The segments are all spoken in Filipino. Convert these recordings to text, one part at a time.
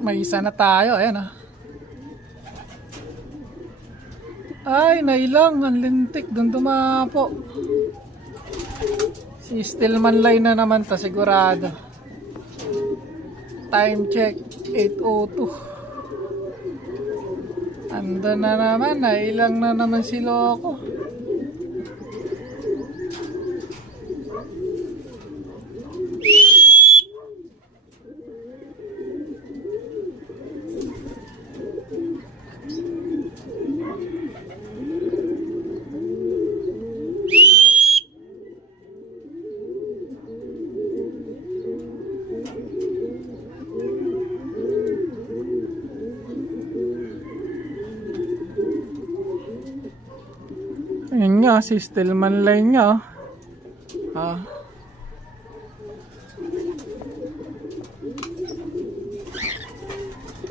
May isa na tayo. Ayan ah. Ay, nailang. Ang lintik. Doon dumapo. Si Stillman line na naman ta sigurado. Time check 8:02. Ando na naman. Nailang na naman si Loco. Ayun nga, si Stillman line nga. Ah.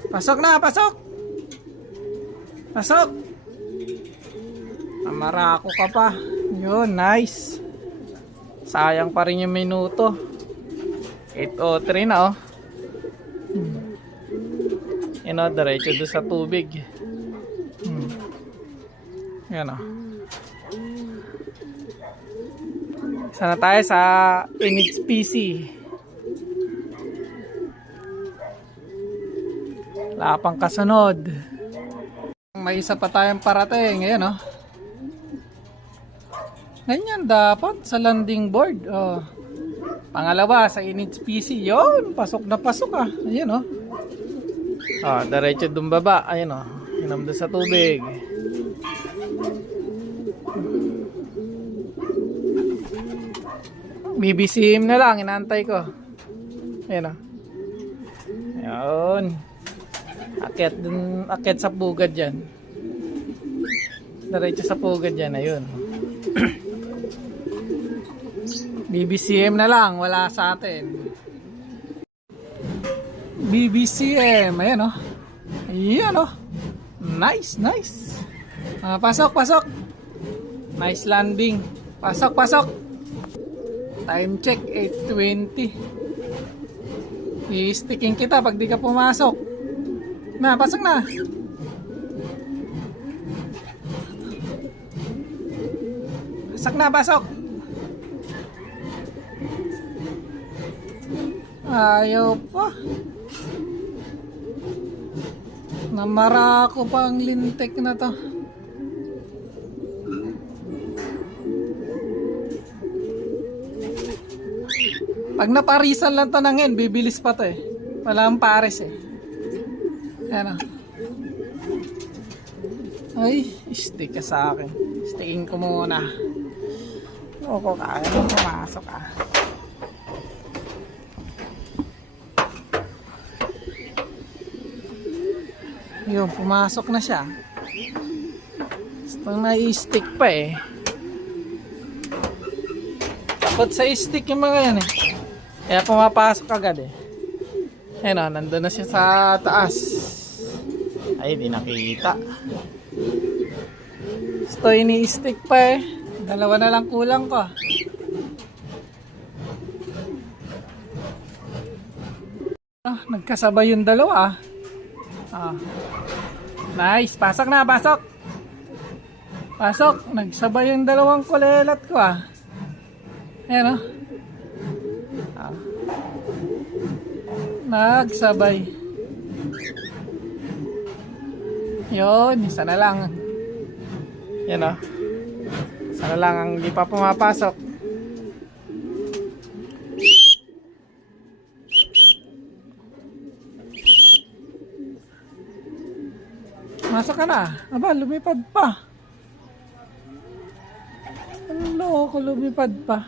Pasok na, pasok! Pasok! Amarako ka pa. Yun, nice. Sayang pa rin yung minuto. 8:03 na oh. Yun o, diretso doon sa tubig. Yan o. Sana tayo sa NHPC. Wala pang kasunod. May isa pa tayong parating. Ayan o. Ganyan dapat sa landing board. Oh. Pangalawa sa NHPC. Yun, pasok na pasok ah. Ayan o. Oh, diretso dun baba. Ayan o. Inom doon sa tubig. BBCM na lang, inaantay ko. Ayan o. Ayan. Akyat sa pugad dyan. Diretso sa pugad dyan. Ayun. BBCM na lang, wala sa atin. BBCM. Ayan o. Ayan o. Nice, nice. Pasok, pasok. Nice landing. Pasok, pasok. Time check 8:20. I-sticking kita pag di ka pumasok. Na, pasok na. Pasok na, pasok. Ayaw pa. Namarako pa ang lintik na to. Pag naparisan lang to ng N, bibilis pa to eh. Wala ang pares eh. Ayan o. Ay, stick ka sa akin. Stickin ko muna. Loko ka, ayaw mo pumasok ka. Yun, pumasok na siya. Gusto na i-stick pa eh. Takot sa i-stick yung mga yan eh. Kaya pumapasok agad eh. Ayun o, nandun na siya sa taas. Ay, di nakita. Gusto ini-stick pa eh. Dalawa na lang kulang ko. Nagkasabay yung dalawa ah. Nice, pasok na, pasok. Pasok, nagsabay yung dalawang kulelat ko ah. Ayan o. Nagsabay. Yun, isa na lang. Yan o. Isa na lang ang di pa pumapasok. Masok ka na. Aba, lumipad pa. Ano ko, lumipad pa.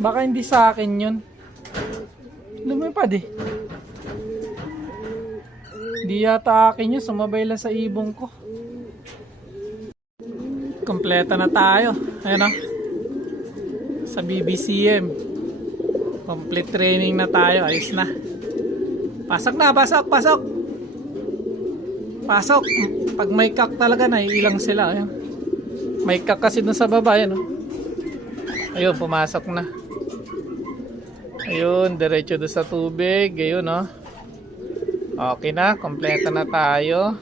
Baka hindi sa akin yun. Lumipad eh. Di yata akin yun. Sumabay lang sa ibong ko. Kompleto na tayo. Ayan o. Sa BBCM. Complete training na tayo. Ayos na. Pasok na. Pasok. Pasok. Pasok. Pag may kak talaga, naiilang sila. Ayan. May kak kasi dun sa baba. Ayan o. Ayun, pumasok na. Ayun, diretso doon sa tubig. Ayun, oh. Okay na, kompleto na tayo.